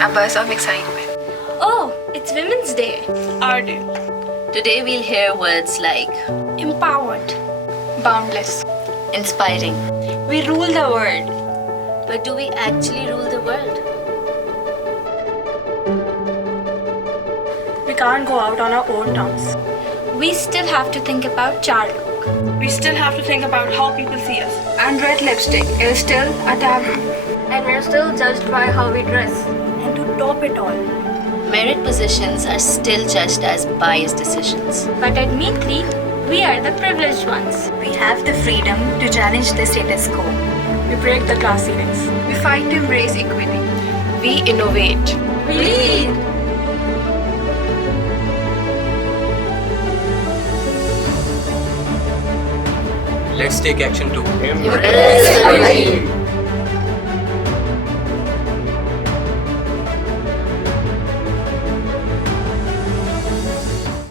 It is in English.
A buzz of excitement. Oh, it's Women's Day. Our day. Today we'll hear words like Empowered. Boundless. inspiring. We rule the world. But do we actually rule the world? We can't go out on our own terms. We still have to think about child look. We still have to think about how people see us. And red lipstick is still a taboo. And we're still judged by how we dress. And to top it all. Merit positions are still judged as biased decisions. But admittedly, we are the privileged ones. We have the freedom to challenge the status quo. We break the class ceilings. We fight to embrace equity. We innovate. We lead. Let's take action too. Embrace equity.